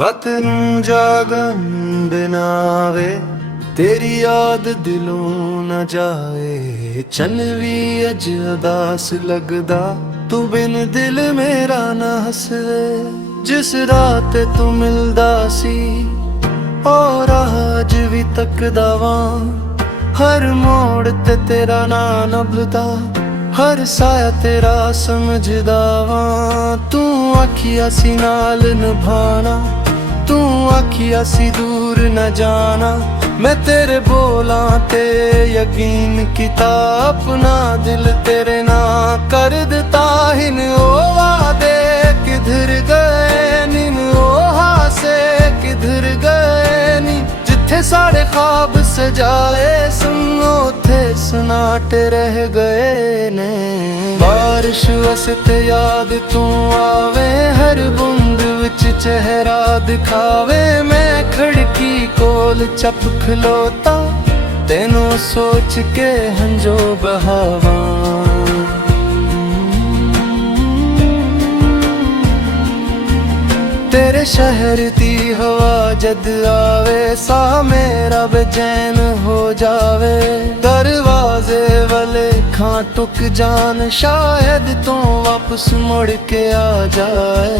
वत नूं जागन बिनावे तेरी याद दिलों न जाए। चल भी अज उदास लगदा तू बिन दिल मेरा न हसवे। जिस रात तू मिलदा सी और अज भी तकदा वां, हर मोड़ ते तेरा ना नभदा, हर साया तेरा समझदा वां। तू आखिया सी नाल निभाना, तू आखिया सी दूर न जाना। मैं तेरे बोलां ते यकीन किता, अपना दिल तेरे ना कर दिता। हिन ओ वादे किधर गए निन, ओ हासे किधर गए नी। जिथे साढ़े ख्वाब सजाए सुनो थे सनाटे रह गए ने। बारिश वसते याद तू आवे, हर बूंद विच चेहरा दिखावे। मैं खिड़की कोल चप खलोता तेनों सोच के हंजो बहावा। तेरे शहर दी हवा जद आवे, सा मेरा बेचैन हो जावे। दरवाजे वाले खां टुक जान, शायद तू वापस मुड़ के आ जाए।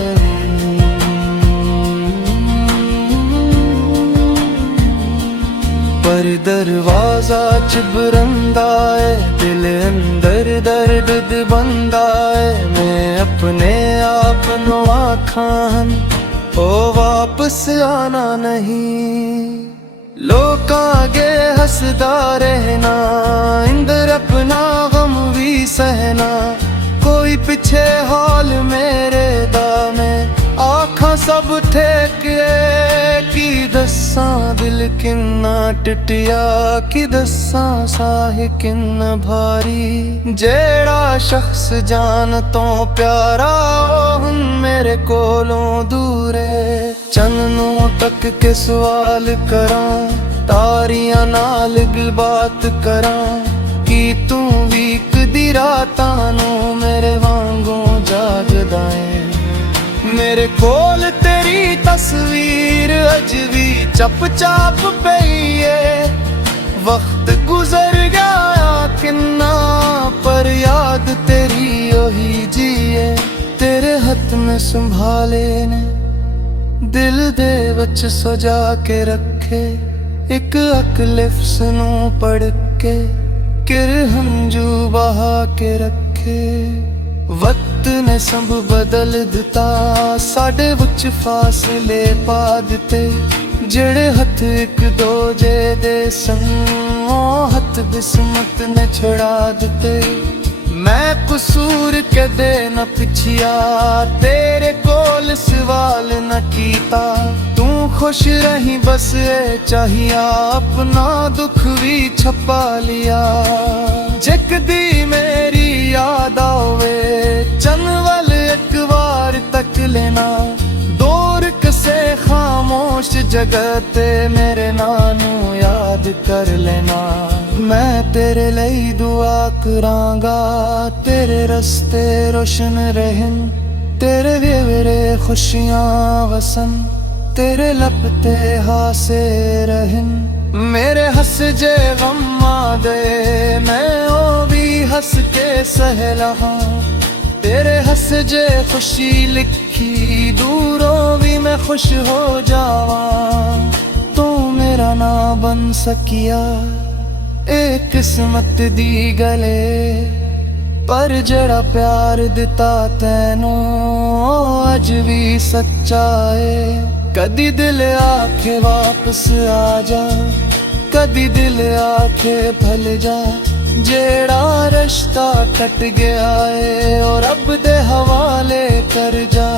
पर दरवाजा चिबरंदा है, दिल अंदर दर्द बंदा है। मैं अपने आप नु आखां ओ वापस आना नहीं। लोग आगे हसदा रहना, इंदर अपना गम भी सहना। कोई पीछे हॉल मेरे दा, मैं आखा सब ठेके की दस्सां। दिल किन्ना टुटिया की दस्सां, साह किन्ना भारी। जेड़ा शख्स जान तो प्यारा हुन मेरे कोलों दूरे। चन्नू तक के सवाल करां, तारियां नाल बात करां। कि तू भी कदी रातां नू मेरे वांगू जागदा है। मेरे कोल तेरी तस्वीर अज भी चप चाप पई है। वक्त गुजर गया किन्ना, पर याद तेरी ओही जी है। तेरे हथ में संभाले ने दिल दे वच सजा के रखे। एक अक लिफ्स नू पढ़ के किर हंजू बहा के रखे। वक्त ने सब बदल दिता, साडे विच फासले पा दिते। जेड़े हथ एक दूजे दे सन, ओ हथ बिस्मत ने छुड़ा दिते। मैं कसूर के दे न पिछिया, तेरे कोल सवाल न कीता। तू खुश रही बस ये चाहिया, अपना दुख भी छपा लिया। जकदी मेरी याद आवे, चन वल एक बार तक लेना। दूर कसे खामोश जगह ते मेरे नानू याद कर लेना। मैं तेरे लिए दुआ करांगा, तेरे रस्ते रोशन रहन। तेरे वेवरे खुशियां वसन, तेरे लपते हासे रहन। मेरे हंस जे गम्मा दे, मैं ओ भी हंस के सहला। तेरे हंस जे खुशी लिखी, दूरों भी मैं खुश हो जावा। तू मेरा ना बन सकिया एक किस्मत दी गले, पर जड़ा प्यार दिता तैनू अज भी सच्चा है। कदी दिल आखे वापस आ जा, कदी दिल आखे भल जा। जेड़ा रिश्ता कट गया है और रब दे हवाले कर जा।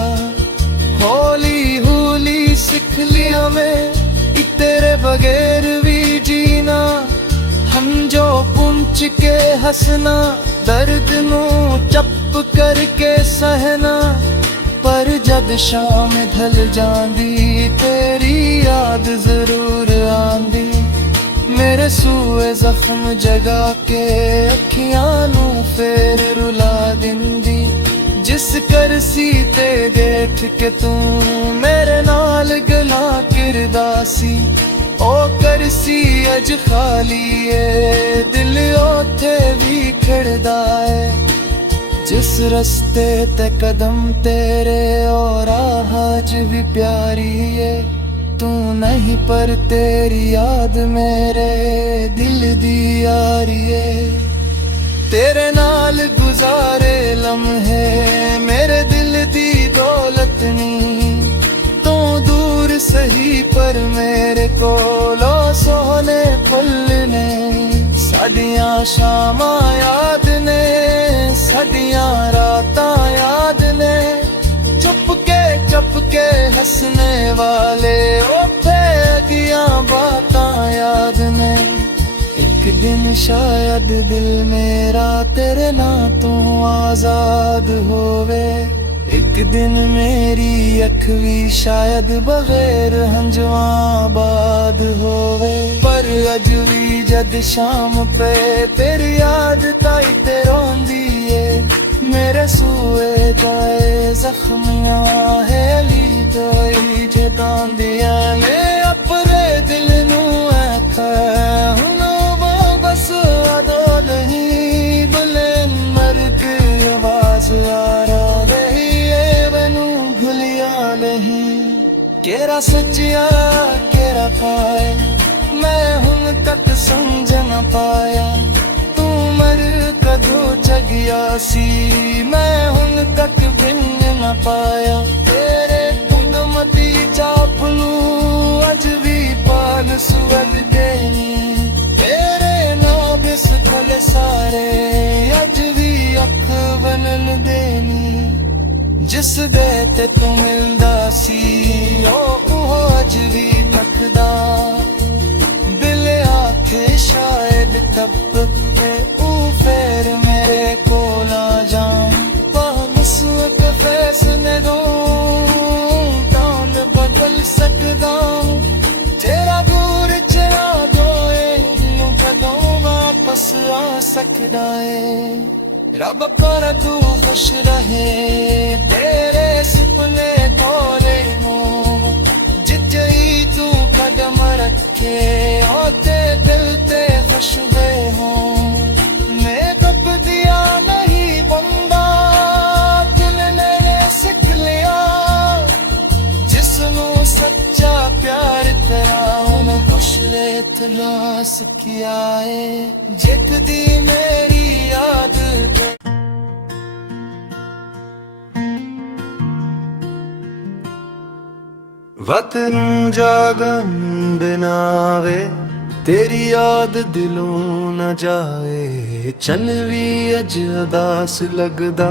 हौली हौली सिख लिया मैं तेरे बगैर भी जीना। हम जो पुंच के हंसना, दर्द नू चप करके सहना। पर जद शाम ढल जांदी, तेरी याद जरूर आंदी। मेरे सूए जख्म जगा के अखियां नू फेर रुला दिंदी। जिस करसी ते देख के तू मेरे नाल गला किरदा सी, ओ करसी अज खाली है, दिल ओथे भी खड़दा है। जिस रस्ते ते कदम तेरे और आज भी प्यारी है, तू नहीं पर तेरी याद मेरे दिल दी यारी है। तेरे नाल गुजारे लम्हे मेरे दिल दी दौलत नी, तू दूर सही पर मेरे कोलो सोने पल ने। साडियां शामां याद ने, साडियां रातां याद ने, चुप के हंसने वाले ओथे अगियां बातां याद ने। एक दिन शायद दिल मेरा तेरे नां तो आजाद होवे, एक दिन मेरी अख भी शायद बगैर हंजुआं बाद होवे। पर अज भी जद शाम पे तेरी याद ताई ते रोंदी है, मेरे सूए दाए जख्मियां है ली दोई जदांदियां ने। अपने दिल नू आखा हुण वो बस आदो नहीं, बुलेन मर के आवाज आ रहा रही है बनू भुलिया नहीं। केरा सच्चिया केरा पाए मैं हुण तक समझ न पाया, तू मर कदों जगिया सी मैं हुण तक भिन्न न पाया। तेरे कुदमती चापलू अज भी पाल सुअल देनी, तेरे नाम सुखल सारे अज भी अख बनल देनी। जिस दे ते तू मिलदा सी ओ अज भी तकदा, दिल आखे शायद तब के ऊ फेर मेरे कोल आ जाऊं। वापस एक फैसले दूं कौन बदल सकदा, तेरा दूर चला दोए यूं कदों वापस आ सकदा है। रब कर तू खुश रहे तेरे सपने कोले मूं, जिथे ही तू कदम रखे होते दिल ते खुशबे हों। मैं कब दिया नहीं बंदा दिल ने सिख लिया, जिसनू सच्चा प्यार तेरा उन खुशले थला सकिया है। जिक दी मेरी याद वतन जागन बिनावे, तेरी याद दिलों न जाए। चल भी अज उदास लगदा,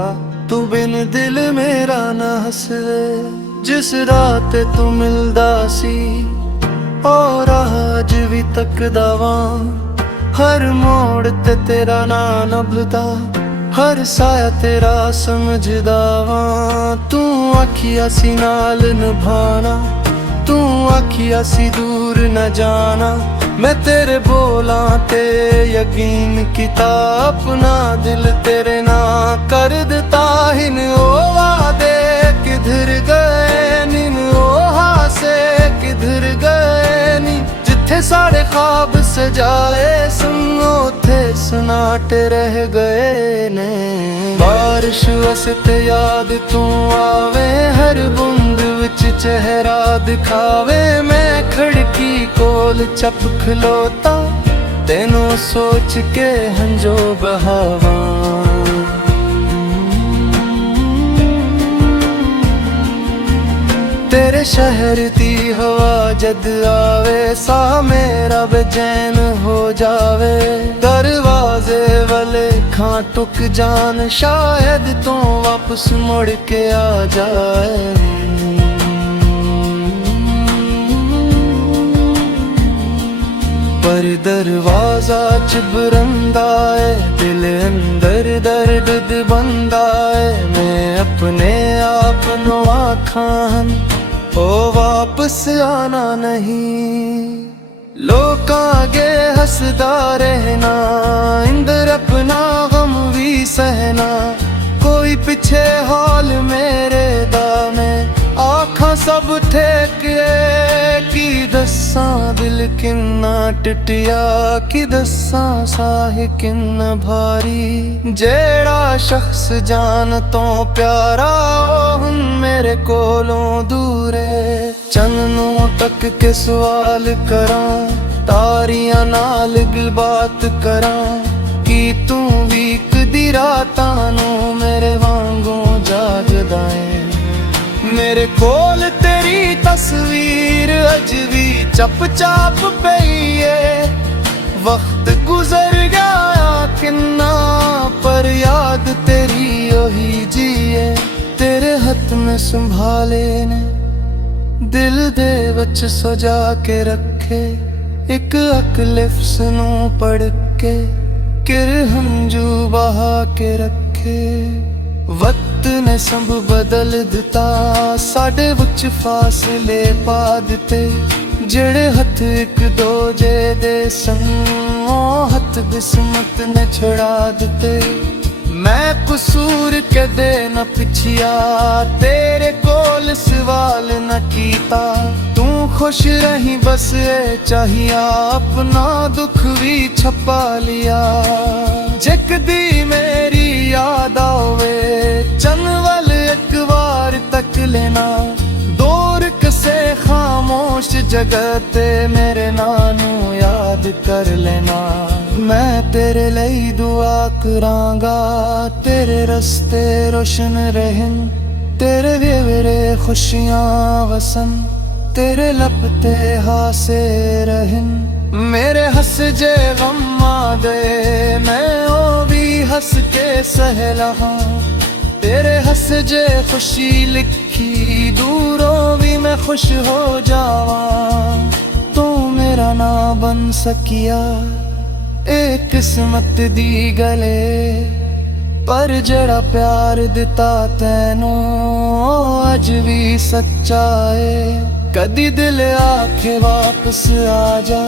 तू बिन दिल मेरा न हसे। जिस रात तू मिलदा सी और आज भी तकदा वां, हर मोड़ ते तेरा ना नभदा, हर साया तेरा समझदा वां। तू आखिया सी नाल निभाना, तू आखिया सी दूर न जाना। मैं तेरे बोलां ते यकीन किता, अपना दिल तेरे ना कर दिता। हिन ओ वादे किधर गए नीन, ओ हासे किधर गए नी। जिथे साढ़े ख्वाब सजाए सुनो थे सनाटे रह गए ने। बारिश वसते याद तू आवे, हर बूंद विच चेहरा दिखावे। मैं खिड़की कोल चप खलोता, तेनों सोच के हंजो बहावा। तेरे शहर दी हवा जद आवे, सा मेरा बेचैन हो जावे। दरवाजे वाले खां टुक जान, शायद तू वापस मुड़ के आ जाए। पर दरवाजा चिबरंदा है, दिल अंदर दर्द बंदा है। मैं अपने आप नु आखां ओ वापस आना नहीं। लोग आगे हंसदा रहना, इंदर अपना गम भी सहना। कोई ਕੋਈ ਪਿੱਛੇ ਹਾਲ ਮੇਰੇ ਦਾ ਮੈਂ ਆਖਾਂ ਸਭ ਠੇਕੇ ਕੀ ਦੱਸਾਂ ਦਿਲ ਕਿੰਨਾ ਟੁੱਟਿਆ ਕੀ ਦੱਸਾਂ ਸਾਹ ਕਿੰਨਾ ਭਾਰੀ ਜਿਹੜਾ ਸ਼ਖਸ ਜਾਨ ਤੋਂ ਪਿਆਰਾ ਉਹ ਹੁਣ ਮੇਰੇ ਕੋਲੋਂ ਦੂਰ ਏ ਚੰਨ ਨੂੰ ਤੱਕ ਕੇ ਸਵਾਲ ਕਰਾਂ ਤਾਰੀਆਂ ਨਾਲ ਗੱਲਬਾਤ ਕਰਾਂ ਕੀ ਤੂੰ ਵੀ ਕਦੀ ਰਾਤਾਂ ਨੂੰ ਮੇਰੇ ਵਾਂਗੂ ਜਾਗਦਾ ਏ ਮੇਰੇ ਕੋਲ ਤੇਰੀ ਤਸਵੀਰ ਅਜ ਵੀ ਚੱਪ ਚਾਪ ਪਈ ਏ ਵਕਤ ਗੁਜ਼ਰ ਗਿਆ ਕਿੰਨਾ ਪਰ ਯਾਦ ਤੇਰੀ ਉਹੀ ਜੀਏ ਤੇਰੇ ਹੱਥ ਮੈਂ ਸੰਭਾਲੇ ਨੇ ਦਿਲ ਦੇ ਵਿੱਚ ਸਜਾ ਕੇ ਰੱਖੇ ਇੱਕ ਅੱਖ ਲਿਫਸ ਨੂੰ ਪੜ ਕੇ ਕਿਰ ਹੰਝੂ ਬਹਾ ਕੇ ਰੱਖੇ ਵਕਤ ਨੇ ਸੰਭ ਬਦਲ ਦਿੱਤਾ ਸਾਡੇ ਵਿੱਚ ਫਾਸਲੇ ਪਾ ਦਿੱਤੇ ਜਿਹੜੇ ਹੱਥ ਇੱਕ ਦੂਜੇ ਦੇ ਸੰਗ ਉਹ ਹੱਥ ਕਿਸਮਤ ਨੇ ਛੁੜਾ ਦਿੱਤੇ ਮੈਂ ਕਸੂਰ ਕਦੇ ਨਾ ਪਿਛਿਆ ਤੇਰੇ ਕੋਲ ਸਵਾਲ ਨਾ ਕੀਤਾ ਤੂੰ ਖੁਸ਼ ਰਹੀਂ ਬਸ ਇਹ ਚਾਹੀਆ ਆਪਣਾ ਦੁੱਖ ਵੀ ਛਪਾ ਲਿਆ ਜਕਦੀ ਮੇਰੀ ਯਾਦ ਆਵੇ ਚੰਨ ਵੱਲ ਇੱਕ ਵਾਰ ਤੱਕ ਲੈਣਾ ਦੂਰ ਕਿਸੇ ਖਾਮੋਸ਼ ਜਗ੍ਹਾ ਤੇ ਮੇਰੇ ਨਾਂ ਨੂੰ ਯਾਦ ਕਰ ਲੈਣਾ ਮੈਂ ਤੇਰੇ ਲਈ ਦੁਆ ਕਰਾਂਗਾ ਤੇਰੇ ਰਸਤੇ ਰੋਸ਼ਨ ਰਹਿਣ ਤੇਰੇ ਵਿਵਰੇ ਖੁਸ਼ੀਆਂ ਵਸਨ ਤੇਰੇ ਲੱਭ ਤੇ ਹਾਸੇ ਰਹਿਣ ਮੇਰੇ ਹੱਸ ਜੇ ਗਮਾਂ ਦੇ ਮੈਂ ਉਹ ਵੀ ਹੱਸ ਕੇ ਸਹਿ ਲਹਾਂ ਤੇਰੇ ਹੱਸ ਜੇ ਖੁਸ਼ੀ ਲਿਖੀ ਦੂਰੋਂ ਵੀ ਮੈਂ ਖੁਸ਼ ਹੋ ਜਾਵਾਂ ਤੂੰ ਮੇਰਾ ਨਾ ਬਨ ਸਕਿਆ ਇਹ ਕਿਸਮਤ ਦੀ ਗਲੇ ਪਰ ਜਿਹੜਾ ਪਿਆਰ ਦਿੱਤਾ ਤੈਨੂੰ ਅੱਜ ਵੀ ਸੱਚਾ ਏ ਕਦੀ ਦਿਲ ਆਖੇ ਵਾਪਸ ਆ ਜਾ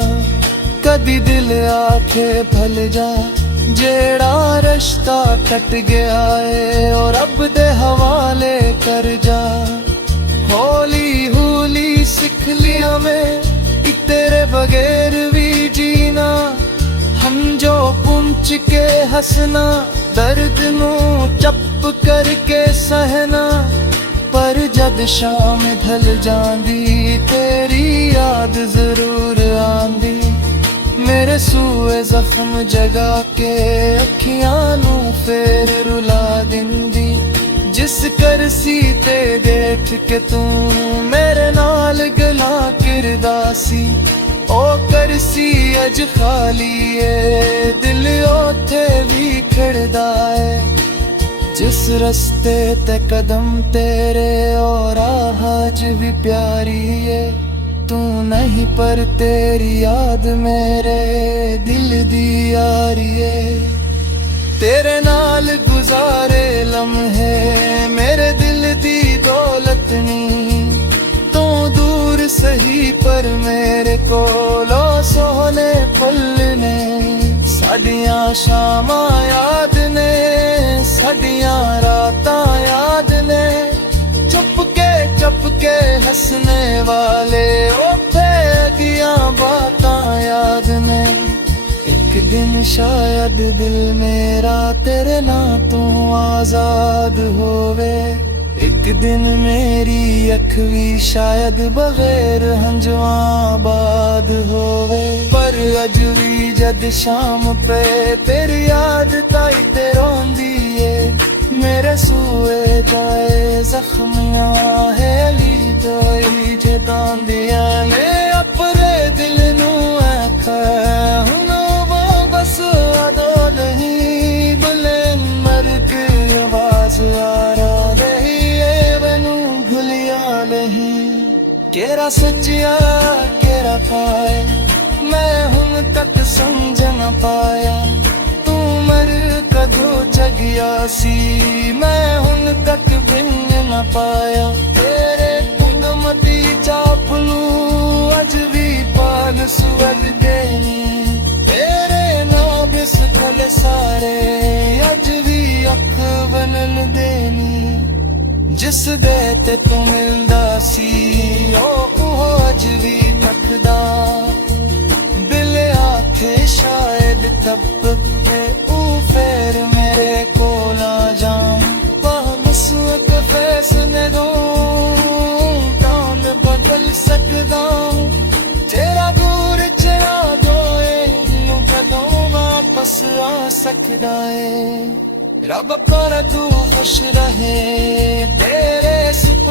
ਕਦੀ ਦਿਲ ਆਖੇ ਭੁੱਲ ਜਾ ਜਿਹੜਾ ਰਿਸ਼ਤਾ ਟੱਟ ਗਿਆ ਏ ਉਹ ਰੱਬ ਦੇ ਹਵਾਲੇ ਕਰ ਜਾ ਹੌਲੀ ਹੌਲੀ ਸਿੱਖ ਲਿਆ ਮੈਂ ਤੇਰੇ ਬਗੈਰ ਵੀ ਜੀਣਾ ਹਮ ਜੋ ਪੁੰਚ ਕੇ ਹੱਸਣਾ ਦਰਦ ਨੂੰ ਚੁੱਪ ਕਰਕੇ ਸਹਿਣਾ ਪਰ ਜਦ ਸ਼ਾਮ ਢਲ ਜਾਂਦੀ ਤੇਰੀ ਯਾਦ ਜ਼ਰੂਰ ਆਂਦੀ ਮੇਰੇ ਸੂਏ ਜ਼ਖਮ ਜਗਾ ਕੇ ਅੱਖੀਆਂ ਨੂੰ ਫੇਰ ਰੁਲਾ ਦਿੰਦੀ ਜਿਸ ਕਰਸੀ ਤੇ ਦੇਖ ਕੇ ਤੂੰ ਮੇਰੇ ਨਾਲ ਗਲਾ ਕਰਦਾ ਸੀ ਉਹ ਕਰਸੀ ਅਜ ਖਾਲੀ ਏ ਦਿਲ ਉੱਥੇ ਵੀ ਖੜਦਾ ਏ ਜਿਸ ਰਸਤੇ ਤੇ ਕਦਮ ਤੇਰੇ ਔਰ ਰਾਹ ਵੀ ਪਿਆਰੀ ਏ ਤੂੰ ਨਹੀਂ ਪਰ ਤੇਰੀ ਯਾਦ ਮੇਰੇ ਦਿਲ ਦੀ ਯਾਰੀ ਏ ਤੇਰੇ ਨਾਲ ਗੁਜ਼ਾਰੇ ਲਮਹੇ ਮੇਰੇ ਦਿਲ ਦੀ ਦੌਲਤ ਨੀ ਤੂੰ ਦੂਰ ਸਹੀ ਪਰ ਮੇਰੇ ਕੋਲੋਂ ਸੋਹਣੇ ਪਲ ਨੇ ਸਾਡੀਆਂ ਸ਼ਾਮਾਂ ਯਾਦ ਨੇ ਸਾਡੀਆਂ ਰਾਤਾਂ ਯਾਦ ਨੇ ਚੁੱਪ ਕੇ ਹੱਸਣੇ ਵਾਲੇ ਉੱਥੇ ਦੀਆਂ ਬਾਤਾਂ ਯਾਦ ਨੇ ਇੱਕ ਦਿਨ ਸ਼ਾਇਦ ਦਿਲ ਮੇਰਾ ਤੇਰੇ ਨਾਂ ਤੋਂ ਆਜ਼ਾਦ ਹੋਵੇ ਇੱਕ ਦਿਨ ਮੇਰੀ ਅੱਖ ਵੀ ਸ਼ਾਇਦ ਬਗੈਰ ਹੰਝੂਆਂ ਬਾਦ ਹੋਵੇ ਪਰ ਅੱਜ ਵੀ ਜਦ ਸ਼ਾਮ ਪਏ ਤੇਰੀ ਯਾਦ ਤਾਈ ਤੇ ਰੋਂਦੀ ਏ ਮੇਰੇ ਸੂਏ ਦਾਏ ਜ਼ਖਮੀਆਂ ਹੈ ਲੀ ਦੋਈ ਜਦਾਂ ਦੀਆਂ ਨੇ ਆਪਣੇ ਦਿਲ ਨੂੰ ਆਖਾ ਹੁਣ ਬਸ ਆਦੋ ਨਹੀਂ ਬੁਲੇ ਮਰ ਕੇ ਆਵਾਜ਼ ਆ ਰਹੀ ਏ ਮੈਨੂੰ ਭੁਲਿਆ ਨਹੀਂ ਕਿਹੜਾ ਸੱਚਿਆ ਕਿਹੜਾ ਪਾਏ ਮੈਂ ਹੁਣ ਤੱਕ ਸਮਝ ਨਾ ਪਾਇਆ ਤੂੰ ਮਰ ਕਦੋਂ ਜਗਿਆ ਸੀ ਮੈਂ ਹੁਣ ਤੱਕ ਬਿੰਨ ਨਾ ਪਾਇਆ ਤੇਰੇ ਕੁਦਮ ਦੀ ਚਾਪ ਨੂੰ ਅੱਜ ਵੀ ਪਾਲ ਸੁਵਦ ਦੇਨੀ ਤੇਰੇ ਨਾਮ ਇਸ ਖਲ ਸਾਰੇ ਅੱਜ ਵੀ ਲੱਖ ਬਣਨ ਦੇਣੀ ਜਿਸ ਦੇ ਤੇ ਤੂੰ ਮਿਲਦਾ ਸੀ ਉਹ ਅੱਜ ਵੀ ਤੱਕਦਾ ਦਿਲ ਆਖੇ ਸ਼ਾਇਦ ਤਬ ਕੇ ਉਹ ਫੇਰ ਮੇਰੇ ਕੋਲ ਆ ਜਾਮ ਬਸ ਇੱਕ ਫੈਸਲੇ ਦੋ ਤਾਂ ਬਦਲ ਸਕਦਾ ਤੇਰਾ ਦੂਰ ਚਲਾ ਦੋਏ ਨੂੰ ਕਦੋਂ ਵਾਪਸ ਆ ਸਕਦਾ ਏ ਰੱਬ ਕਰ ਤੂੰ खुश रहे तेरे सुपने